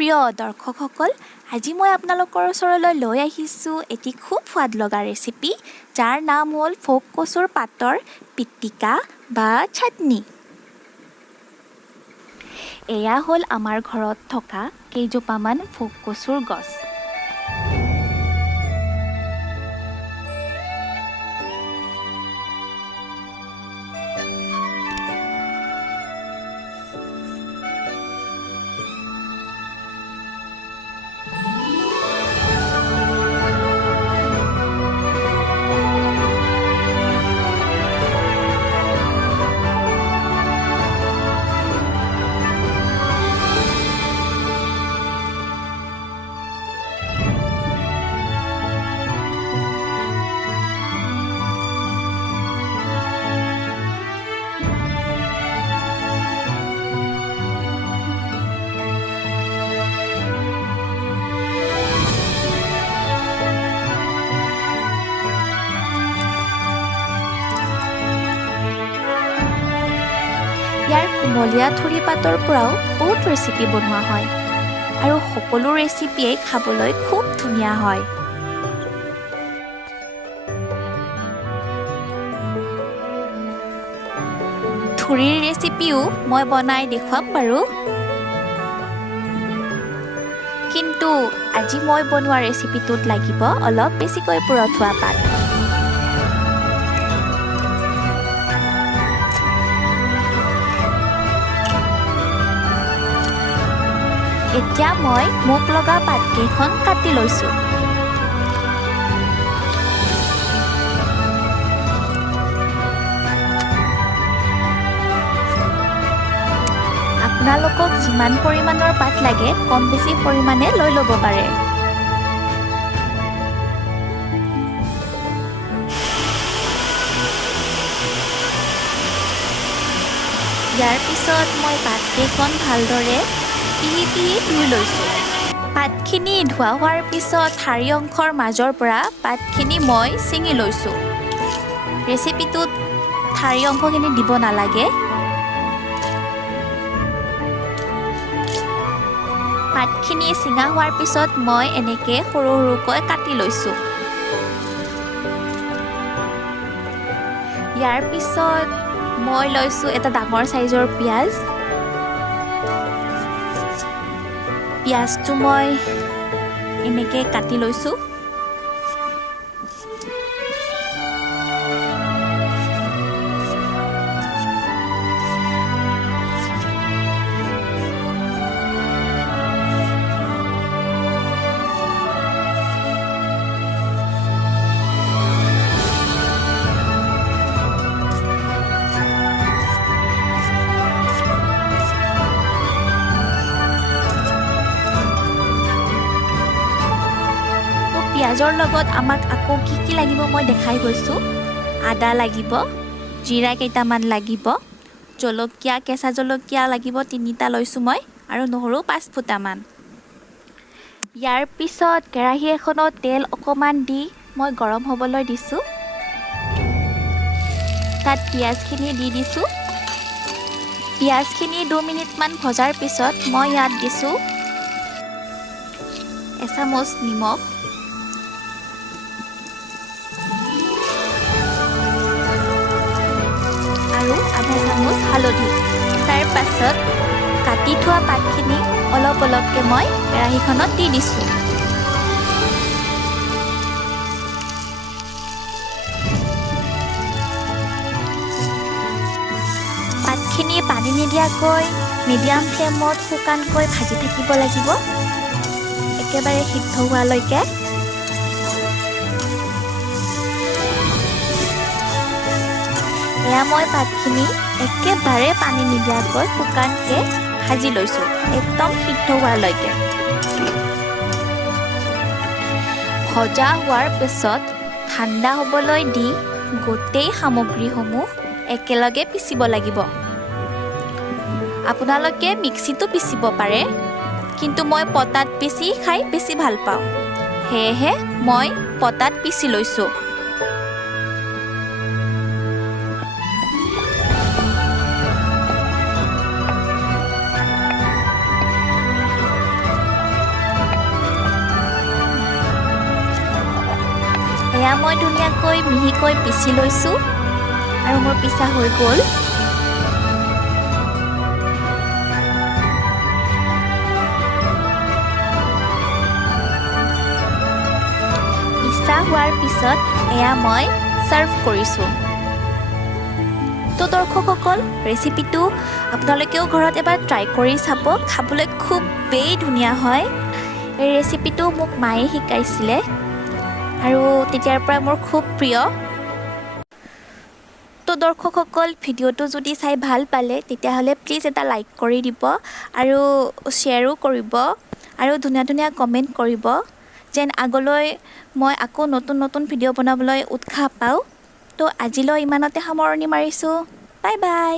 প্ৰিয় দৰ্শকসকল, আজি মই আপোনালোকৰ ওচৰলৈ লৈ আহিছোঁ এটি খুব সোৱাদ লগা ৰেচিপি, যাৰ নাম হ'ল ভোগ কচুৰ পাতৰ পিটিকা বা চাটনি। এয়া হ'ল আমাৰ ঘৰত থকা কেইজোপামান ভোগ কচুৰ গছ। ইয়াৰ কুমলীয়া থুৰি পাতৰ পৰাও বহুত ৰেচিপি বনোৱা হয় আৰু সকলো ৰেচিপিয়েই খাবলৈ খুব ধুনীয়া হয়। থুৰিৰ ৰেচিপিও মই বনাই দেখুৱাম বাৰু, কিন্তু আজি মই বনোৱা ৰেচিপিটোত লাগিব অলপ বেছিকৈ পুৰঠ হোৱা পাত। এতিয়া মই মুখ লগা পাতকেইখন কাটি লৈছোঁ। আপোনালোকক যিমান পৰিমাণৰ পাত লাগে কম বেছি পৰিমাণে লৈ ল'ব পাৰে। ইয়াৰ পিছত মই পাতকেইখন ভালদৰে পিহি ধুই লৈছোঁ। পাতখিনি ধোৱা হোৱাৰ পিছত ঠাৰি অংশৰ মাজৰ পৰা পাতখিনি মই ছিঙি লৈছোঁ। ৰেচিপিটোত ঠাৰি অংশখিনি দিব নালাগে। পাতখিনি ছিঙা হোৱাৰ পিছত মই এনেকৈ সৰু সৰুকৈ কাটি লৈছোঁ। ইয়াৰ পিছত মই লৈছোঁ এটা ডাঙৰ চাইজৰ পিঁয়াজ। পিঁয়াজটো মই এনেকৈ কাটি লৈছোঁ। পিঁয়াজৰ লগত আমাক আকৌ কি লাগিব মই দেখাই গৈছোঁ। আদা লাগিব, জিৰা কেইটামান লাগিব, জলকীয়া, কেঁচা জলকীয়া লাগিব 3টা লৈছোঁ মই, আৰু নহৰু 5 ফুটামান। ইয়াৰ পিছত কেৰাহী এখনত তেল অকণমান দি মই গৰম হ'বলৈ দিছোঁ। তাত পিঁয়াজখিনি দি দিছোঁ। পিঁয়াজখিনি 2 মিনিটমান ভজাৰ পিছত মই ইয়াত দিছোঁ এচামুচ নিমখ, আৰু আধা চামুচ হালধি। তাৰ পাছত কাটি থোৱা পাতখিনি অলপ অলপকৈ মই কেৰাহীখনত দি দিছোঁ। পাতখিনি পানী নিদিয়াকৈ মিডিয়াম ফ্লেমত শুকানকৈ ভাজি থাকিব লাগিব, একেবাৰে সিদ্ধ হোৱালৈকে। এয়া মই পাতখিনি একেবাৰে পানী নিদিয়াকৈ শুকানকৈ ভাজি লৈছোঁ, একদম সিদ্ধ হোৱালৈকে। ভজা হোৱাৰ পিছত ঠাণ্ডা হ'বলৈ দি গোটেই সামগ্ৰীসমূহ একেলগে পিচিব লাগিব। আপোনালোকে মিক্সিতো পিচিব পাৰে, কিন্তু মই পটাত পিচি খাই বেছি ভাল পাওঁ, সেয়েহে মই পটাত পিচি লৈছোঁ। এয়া মই ধুনীয়াকৈ মিহিকৈ পিচি লৈছোঁ আৰু মোৰ পিচা হৈ গ'ল। পিচা হোৱাৰ পিছত এয়া মই ছাৰ্ভ কৰিছোঁ। তো দৰ্শকসকল, ৰেচিপিটো আপোনালোকেও ঘৰত এবাৰ ট্ৰাই কৰি চাব, খাবলৈ খুবেই ধুনীয়া হয়। এই ৰেচিপিটো মোক মায়ে শিকাইছিলে আৰু তেতিয়াৰ পৰা মোৰ খুব প্ৰিয়। তো দৰ্শকসকল, ভিডিঅ'টো যদি চাই ভাল পালে তেতিয়াহ'লে প্লিজ এটা লাইক কৰি দিব আৰু শ্বেয়াৰো কৰিব আৰু ধুনীয়া ধুনীয়া কমেণ্ট কৰিব, যেন আগলৈ মই আকৌ নতুন নতুন ভিডিঅ' বনাবলৈ উৎসাহ পাওঁ। তো আজিলৈ ইমানতে সামৰণি মাৰিছোঁ। Bye bye.